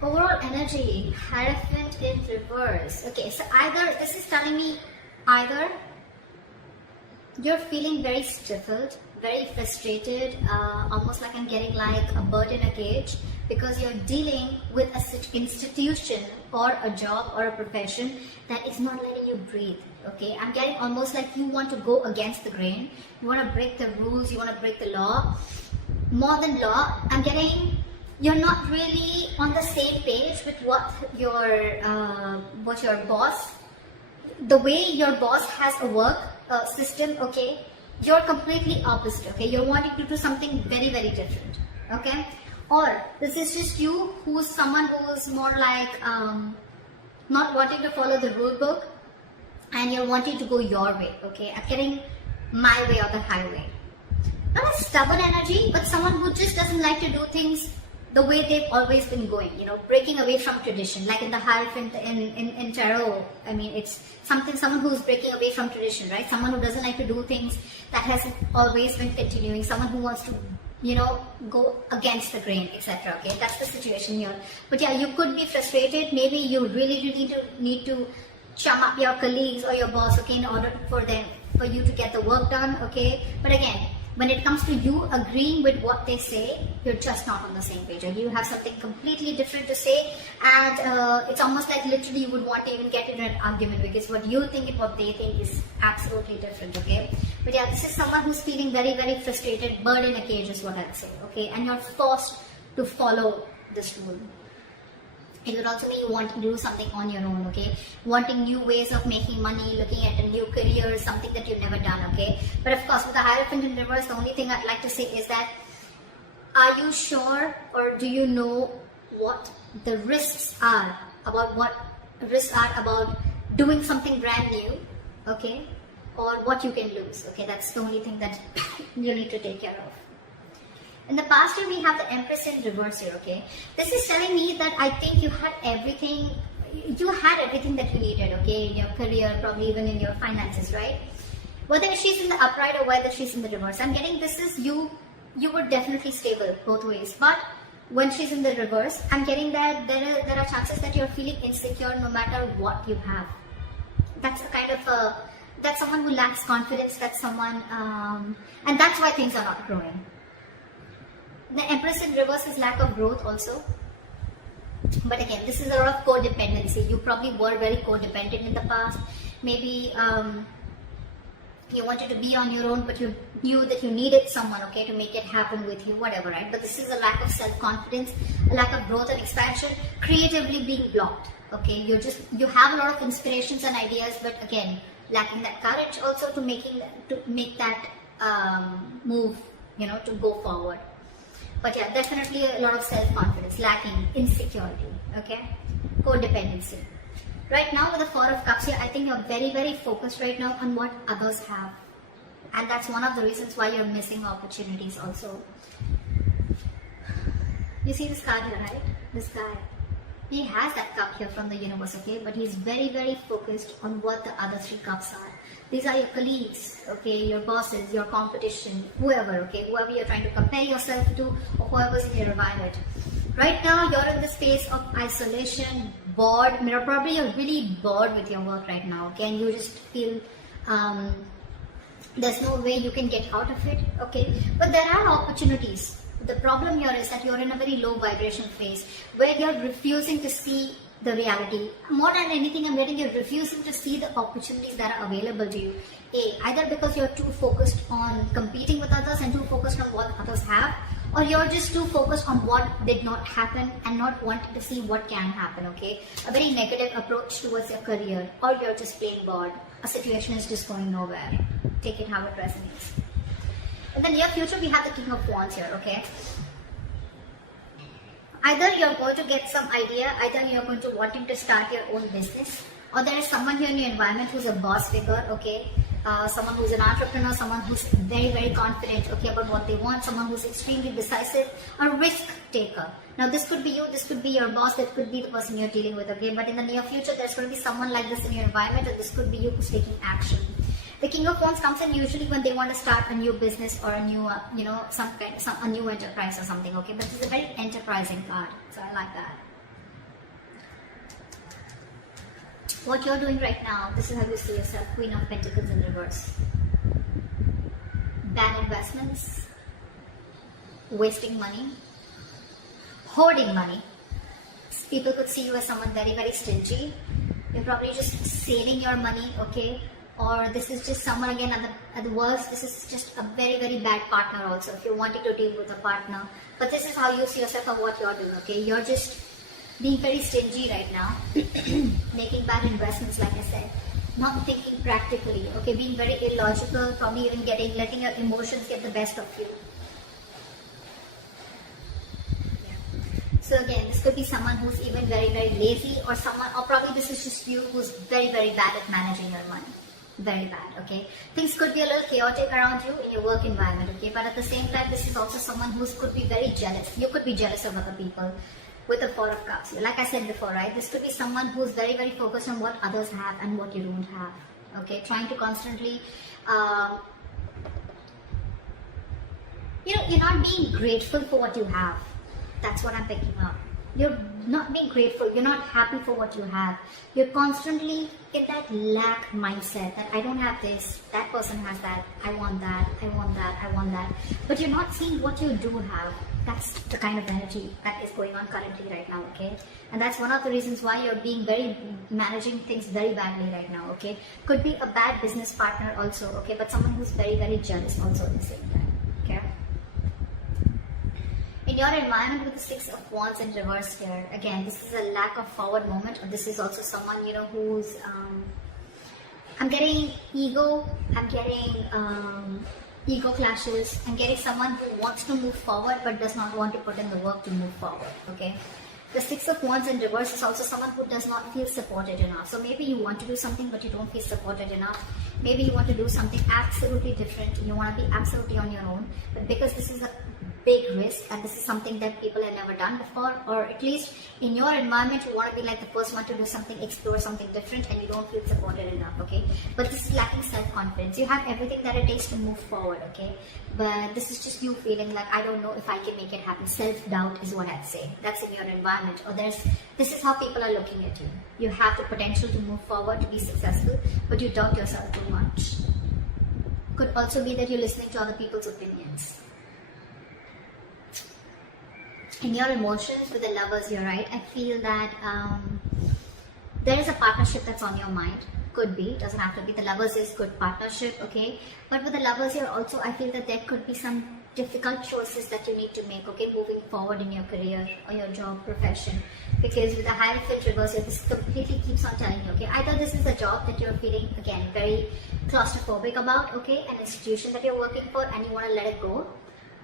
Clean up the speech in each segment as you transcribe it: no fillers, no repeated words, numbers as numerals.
Overall energy, Hierophant in reverse. Okay, so either this is telling me either you're feeling very stifled, very frustrated, almost like I'm getting like a bird in a cage, because you're dealing with a institution or a job or a profession that is not letting you breathe. Okay, I'm getting almost like you want to go against the grain, you want to break the rules, you want to break the law. More than law, I'm getting you're not really on the same page with what your boss, the way your boss has a work system. Okay, you're completely opposite. Okay, you're wanting to do something very, very different. Okay, or this is just you who's someone who's more like not wanting to follow the rule book, and you're wanting to go your way. Okay, I'm getting my way or the highway. Not a stubborn energy, but someone who just doesn't like to do things the way they've always been going, you know, breaking away from tradition. Like in the Hierophant in tarot, I mean, it's someone who's breaking away from tradition, right? Someone who doesn't like to do things that hasn't always been continuing, someone who wants to, you know, go against the grain, etc. Okay, that's the situation here. But yeah, you could be frustrated. Maybe you really need to chum up your colleagues or your boss, okay, in order for you to get the work done. Okay, but again, when it comes to you agreeing with what they say, you're just not on the same page, or you have something completely different to say, and it's almost like literally you would want to even get into an argument, because what you think and what they think is absolutely different. Okay, but yeah, this is someone who's feeling very, very frustrated, bird in a cage is what I'd say. Okay, and you're forced to follow this rule. It would also mean you want to do something on your own, okay? Wanting new ways of making money, looking at a new career, something that you've never done, okay? But of course, with the Hierophant in reverse, the only thing I'd like to say is that, are you sure, or do you know what the risks are about doing something brand new, okay? Or what you can lose, okay? That's the only thing that you need to take care of. In the past year, we have the Empress in reverse here, okay? This is telling me that I think you had everything that you needed, okay? In your career, probably even in your finances, right? Whether she's in the upright or whether she's in the reverse, I'm getting this is you were definitely stable both ways. But when she's in the reverse, I'm getting that there are chances that you're feeling insecure no matter what you have. That's the kind of, that's someone who lacks confidence, that's someone, and that's why things are not growing. The Empress in reverse is lack of growth also. But again, this is a lot of codependency. You probably were very codependent in the past. Maybe you wanted to be on your own, but you knew that you needed someone, okay, to make it happen with you, whatever, right? But this is a lack of self-confidence, a lack of growth and expansion, creatively being blocked, okay? You have a lot of inspirations and ideas, but again, lacking that courage also to make that move, you know, to go forward. But yeah, definitely a lot of self-confidence, lacking, insecurity, okay? Codependency. Right now with the Four of Cups here, I think you're very, very focused right now on what others have. And that's one of the reasons why you're missing opportunities also. You see this card here, right? This guy. He has that cup here from the universe, okay? But he's very, very focused on what the other three cups are. These are your colleagues, okay, your bosses, your competition, whoever, okay, whoever you're trying to compare yourself to, or whoever's in your environment. Right now, you're in the space of isolation, bored. Probably you're really bored with your work right now, okay, and you just feel there's no way you can get out of it, okay. But there are opportunities. The problem here is that you're in a very low vibration phase where you're refusing to see the reality. More than anything, I'm getting you're refusing to see the opportunities that are available to you. Either because you're too focused on competing with others and too focused on what others have, or you're just too focused on what did not happen and not wanting to see what can happen, okay? A very negative approach towards your career, or you're just plain bored. A situation is just going nowhere. Take it how it resonates. In the near future, we have the King of Wands here, okay? Either you're going to get some idea, either you're going to wanting to start your own business, or there is someone here in your environment who's a boss figure, okay? Someone who's an entrepreneur, someone who's very, very confident, okay, about what they want, someone who's extremely decisive, a risk taker. Now, this could be you, this could be your boss, that could be the person you're dealing with, okay? But in the near future, there's going to be someone like this in your environment, and this could be you who's taking action. The King of Wands comes in usually when they want to start a new business or a new, a new enterprise or something, okay? But it's a very enterprising card, so I like that. what you're doing right now, this is how you see yourself. Queen of Pentacles in reverse. Bad investments, wasting money, hoarding money. People could see you as someone very, very stingy. You're probably just saving your money, okay? Or this is just someone, again, at the worst, this is just a very, very bad partner also, if you're wanting to deal with a partner. But this is how you see yourself of what you're doing, okay? You're just being very stingy right now, making bad investments, like I said, not thinking practically, okay? Being very illogical, probably even letting your emotions get the best of you. So again, this could be someone who's even very, very lazy, or probably this is just you who's very, very bad at managing your money. Very bad, okay? Things could be a little chaotic around you in your work environment, okay? But at the same time, this is also someone who could be very jealous. You could be jealous of other people with the Four of Cups. Like I said before, right? This could be someone who's very, very focused on what others have and what you don't have, okay? Trying to constantly, you're not being grateful for what you have. That's what I'm picking up. You're not being grateful. You're not happy for what you have. You're constantly in that lack mindset that I don't have this, that person has that, I want that, I want that, I want that. But you're not seeing what you do have. That's the kind of energy that is going on currently right now, okay? And that's one of the reasons why you're being managing things very badly right now, okay? Could be a bad business partner also, okay? But someone who's very, very jealous also at the same time, okay? In your environment with the Six of Wands in reverse here, again, this is a lack of forward moment, or this is also someone, who's, I'm getting ego, I'm getting ego clashes, I'm getting someone who wants to move forward but does not want to put in the work to move forward, okay? The Six of Wands in reverse is also someone who does not feel supported enough. So maybe you want to do something but you don't feel supported enough. Maybe you want to do something absolutely different. You want to be absolutely on your own. But because this is a big risk and this is something that people have never done before, or at least in your environment you want to be like the first one to do something, explore something different, and you don't feel supported enough, okay? But this is lacking self-confidence. You have everything that it takes to move forward, okay? But this is just you feeling like, I don't know if I can make it happen. Self-doubt is what I'd say. That's in your environment. Or this is how people are looking at you. You have the potential to move forward, to be successful, but you doubt yourself too much. Could also be that you're listening to other people's opinions. In your emotions with the Lovers, you're right. I feel that there is a partnership that's on your mind. Could be, doesn't have to be. The Lovers is good partnership, okay? But with the Lovers here also, I feel that there could be some difficult choices that you need to make, okay? Moving forward in your career or your job, profession. Because with the Hierophant reverse here, this completely keeps on telling you, okay? Either this is a job that you're feeling, again, very claustrophobic about, okay? An institution that you're working for and you want to let it go.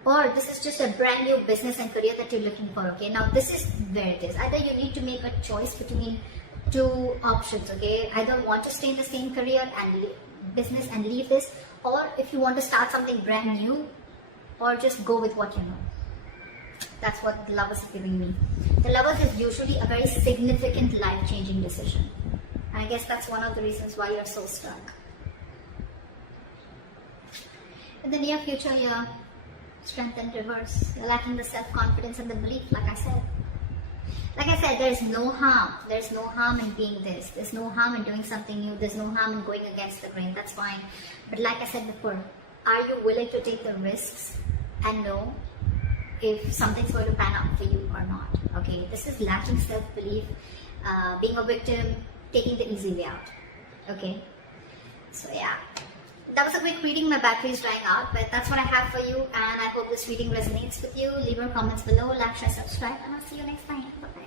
Or this is just a brand new business and career that you're looking for, okay? Now this is where it is. Either you need to make a choice between two options, okay? Either want to stay in the same career and business and leave this, or if you want to start something brand new, or just go with what you know. That's what the Lovers is giving me. The Lovers is usually a very significant life-changing decision. And I guess that's one of the reasons why you're so stuck. In the near future, you're strength in reverse. You're lacking the self-confidence and the belief, like I said. Like I said, there's no harm. There's no harm in being this. There's no harm in doing something new. There's no harm in going against the grain. That's fine. But like I said before, are you willing to take the risks and know if something's going to pan out for you or not? Okay, this is lacking self-belief, being a victim, taking the easy way out. Okay, so yeah. That was a quick reading. My battery is drying out, but that's what I have for you, and I hope this reading resonates with you. Leave your comments below, like, share, subscribe, and I'll see you next time. Bye-bye.